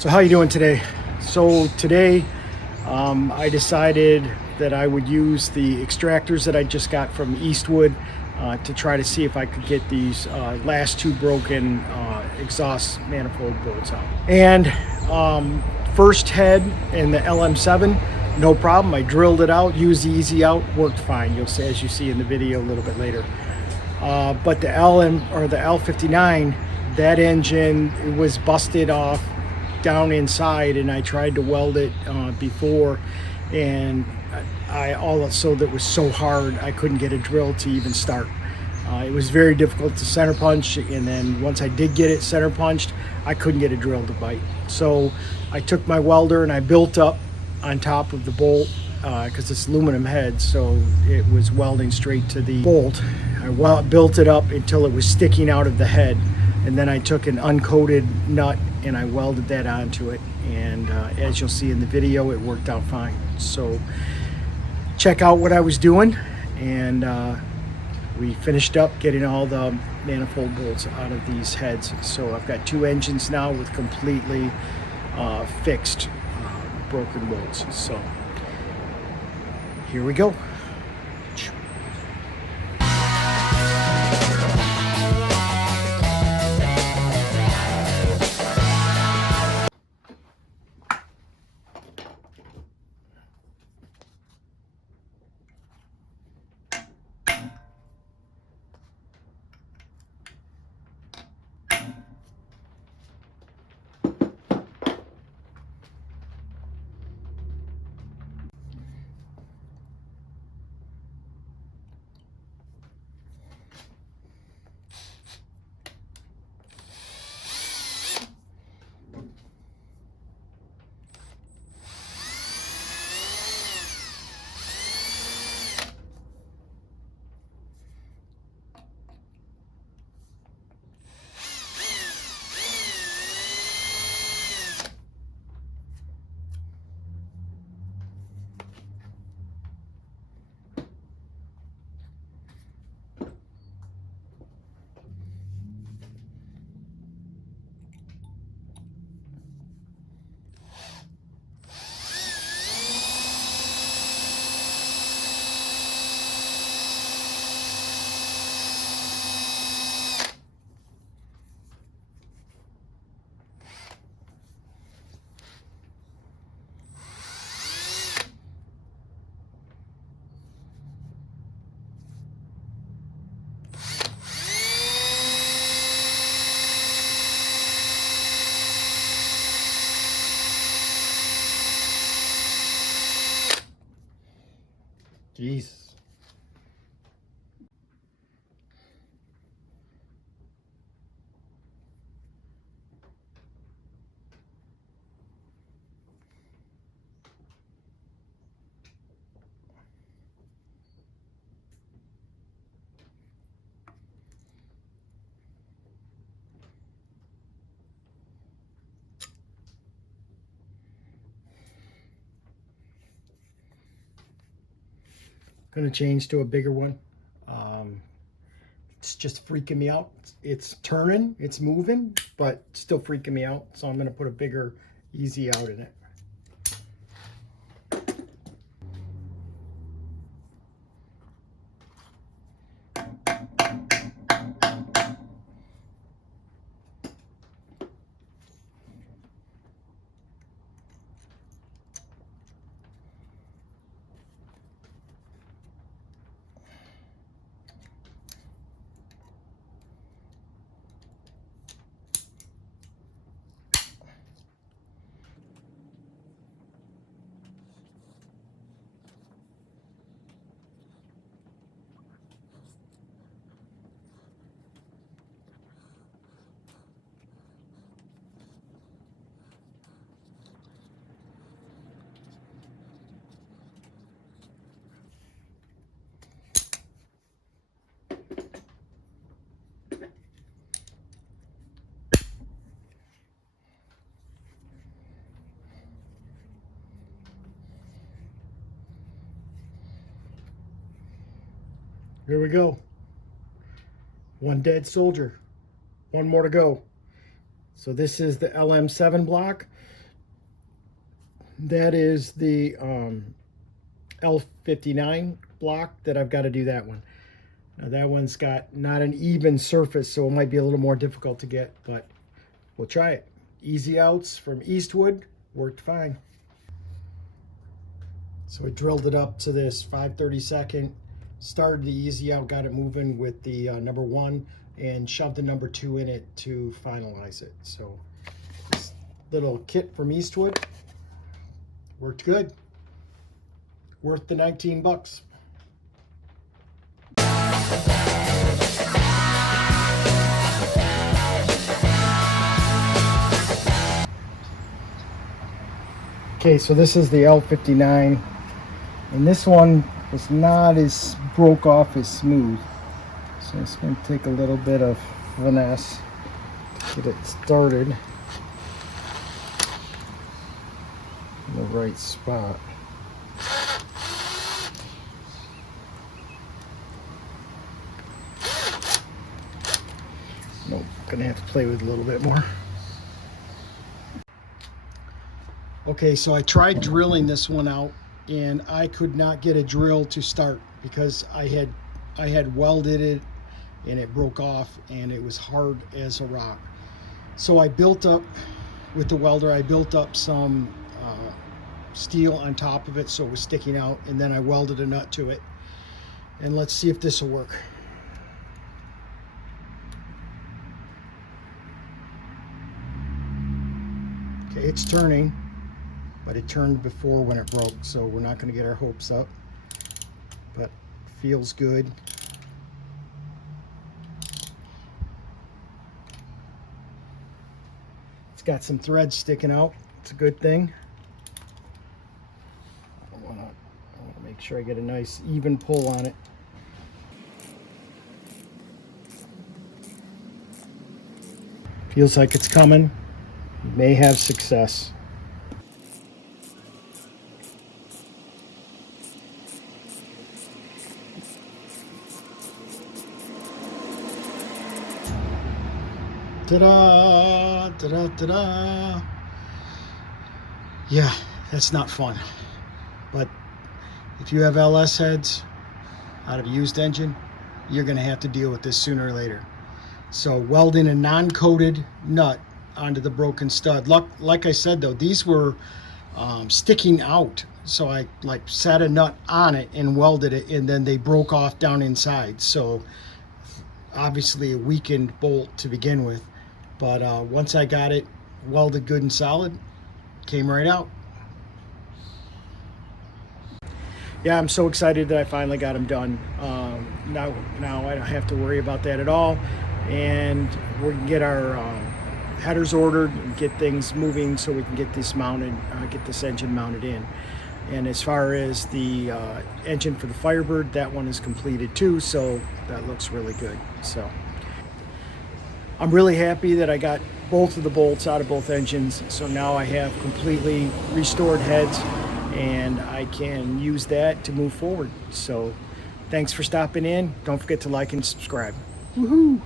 So how you doing today? So today I decided that I would use the extractors that I just got from Eastwood to try to see if I could get these last two broken exhaust manifold bolts out. And first head in the LM7, no problem. I drilled it out, used the easy out, worked fine. You'll see, as you see in the video a little bit later. But the the L59, that engine was busted off down inside, and I tried to weld it before, and so that was so hard I couldn't get a drill to even start. It was very difficult to center punch, and then once I did get it center punched, I couldn't get a drill to bite. So I took my welder and I built up on top of the bolt because it's aluminum head, so it was welding straight to the bolt. I built it up until it was sticking out of the head, and then I took an uncoated nut and I welded that onto it, and as you'll see in the video, it worked out fine. So check out what I was doing, and we finished up getting all the manifold bolts out of these heads. So I've got two engines now with completely fixed broken bolts. So here we go. Jesus. Going to change to a bigger one. It's just freaking me out. It's turning, it's moving, but still freaking me out. So I'm going to put a bigger easy out in it. Here we go. One dead soldier. One more to go. So this is the LM7 block. That is the L59 block that I've got to do that one. Now that one's got not an even surface, so it might be a little more difficult to get, but we'll try it. Easy outs from Eastwood worked fine. So I drilled it up to this 5/32, started the easy out, got it moving with the number 1, and shoved the number 2 in it to finalize it. So this little kit from Eastwood worked good. Worth the 19 bucks. Okay, so this is the L59, and this one was not as broke off as smooth. So it's going to take a little bit of finesse to get it started in the right spot. Nope, gonna have to play with it a little bit more. Okay, so I tried drilling this one out and I could not get a drill to start because I had welded it and it broke off and it was hard as a rock. So I built up, with the welder, I built up some steel on top of it so it was sticking out, and then I welded a nut to it. And let's see if this will work. Okay, it's turning, but it turned before when it broke, so we're not going to get our hopes up, but feels good. It's got some threads sticking out. It's a good thing. I want to make sure I get a nice even pull on it. Feels like it's coming. You may have success. Ta-da! Ta-da! Ta-da! Yeah, that's not fun. But if you have LS heads out of a used engine, you're going to have to deal with this sooner or later. So welding a non-coated nut onto the broken stud. Like I said though, these were sticking out. So I like sat a nut on it and welded it, and then they broke off down inside. So obviously a weakened bolt to begin with. But once I got it welded good and solid, came right out. Yeah, I'm so excited that I finally got them done. Now I don't have to worry about that at all. And we can get our headers ordered and get things moving so we can get this mounted, get this engine mounted in. And as far as the engine for the Firebird, that one is completed too, so that looks really good. So I'm really happy that I got both of the bolts out of both engines, so now I have completely restored heads and I can use that to move forward. So thanks for stopping in. Don't forget to like and subscribe. Woohoo!